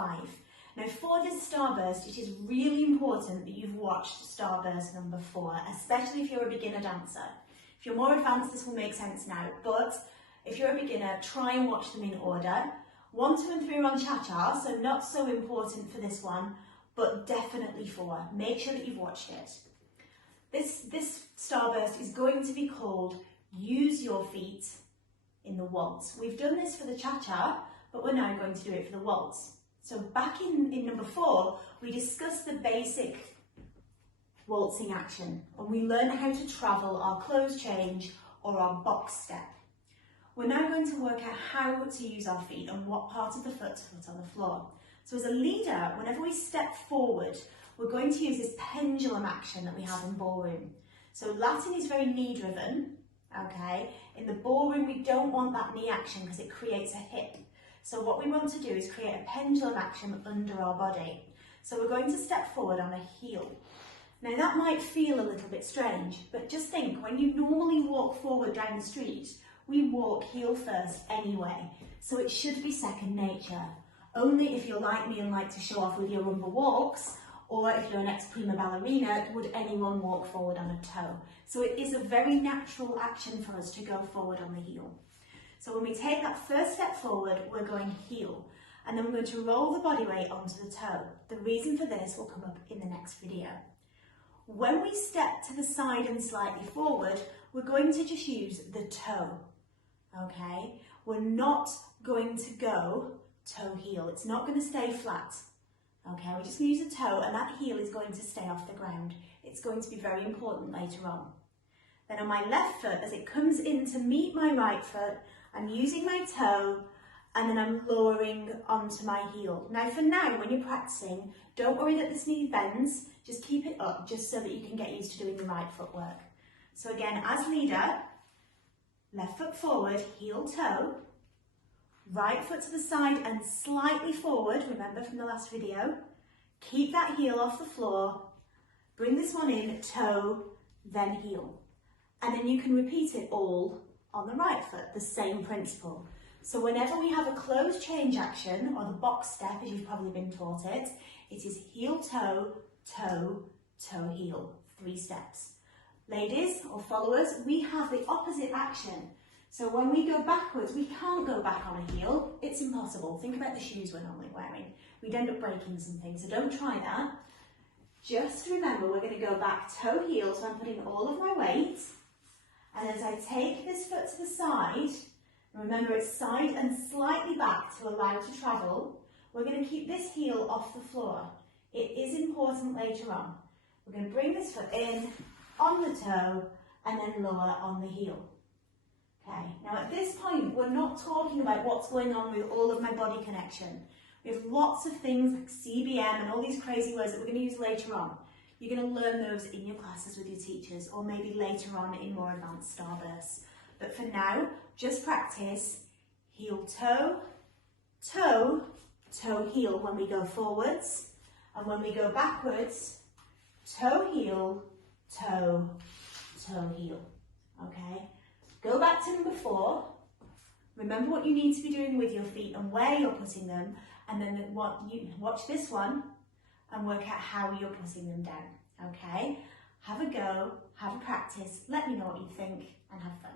5. Now for this starburst, it is really important that you've watched starburst number 4, especially if you're a beginner dancer. If you're more advanced, this will make sense now, but if you're a beginner, try and watch them in order. 1, 2 and 3 are on cha-cha, so not so important for this one, but definitely 4. Make sure that you've watched it. This starburst is going to be called Use Your Feet in the Waltz. We've done this for the cha-cha, but we're now going to do it for the waltz. So back in number 4, we discussed the basic waltzing action, and we learned how to travel our close change or our box step. We're now going to work out how to use our feet and what part of the foot to put on the floor. So as a leader, whenever we step forward, we're going to use this pendulum action that we have in ballroom. So Latin is very knee driven, okay? In the ballroom, we don't want that knee action because it creates a hip. So what we want to do is create a pendulum action under our body. So we're going to step forward on a heel. Now that might feel a little bit strange, but just think, when you normally walk forward down the street, we walk heel first anyway. So it should be second nature. Only if you're like me and like to show off with your rumba walks, or if you're an ex-prima ballerina, would anyone walk forward on a toe. So it is a very natural action for us to go forward on the heel. So when we take that first step forward, we're going heel, and then we're going to roll the body weight onto the toe. The reason for this will come up in the next video. When we step to the side and slightly forward, we're going to just use the toe, okay? We're not going to go toe heel. It's not going to stay flat, okay? We're just going to use the toe, and that heel is going to stay off the ground. It's going to be very important later on. Then on my left foot, as it comes in to meet my right foot, I'm using my toe, and then I'm lowering onto my heel. Now for now, when you're practicing, don't worry that this knee bends, just keep it up, just so that you can get used to doing the right footwork. So again, as leader, left foot forward, heel toe, right foot to the side and slightly forward, remember from the last video. Keep that heel off the floor, bring this one in, toe, then heel. And then you can repeat it all on the right foot, the same principle. So whenever we have a closed change action, or the box step as you've probably been taught it, it is heel, toe, toe, toe, heel, 3 steps. Ladies or followers, we have the opposite action. So when we go backwards, we can't go back on a heel, it's impossible. Think about the shoes we're normally wearing. We'd end up breaking some things, so don't try that. Just remember, we're going to go back toe, heel, so I'm putting all of my weight. And as I take this foot to the side, remember it's side and slightly back to allow to travel, we're going to keep this heel off the floor. It is important later on. We're going to bring this foot in, on the toe, and then lower on the heel. Okay, now at this point, we're not talking about what's going on with all of my body connection. We have lots of things like CBM and all these crazy words that we're going to use later on. You're going to learn those in your classes with your teachers, or maybe later on in more advanced starbursts. But for now, just practice heel, toe, toe, toe, heel when we go forwards, and when we go backwards, toe, heel, toe, toe, heel. Okay? Go back to number 4. Remember what you need to be doing with your feet and where you're putting them, and then watch this one and work out how you're putting them down, okay? Have a go, have a practice, let me know what you think, and have fun.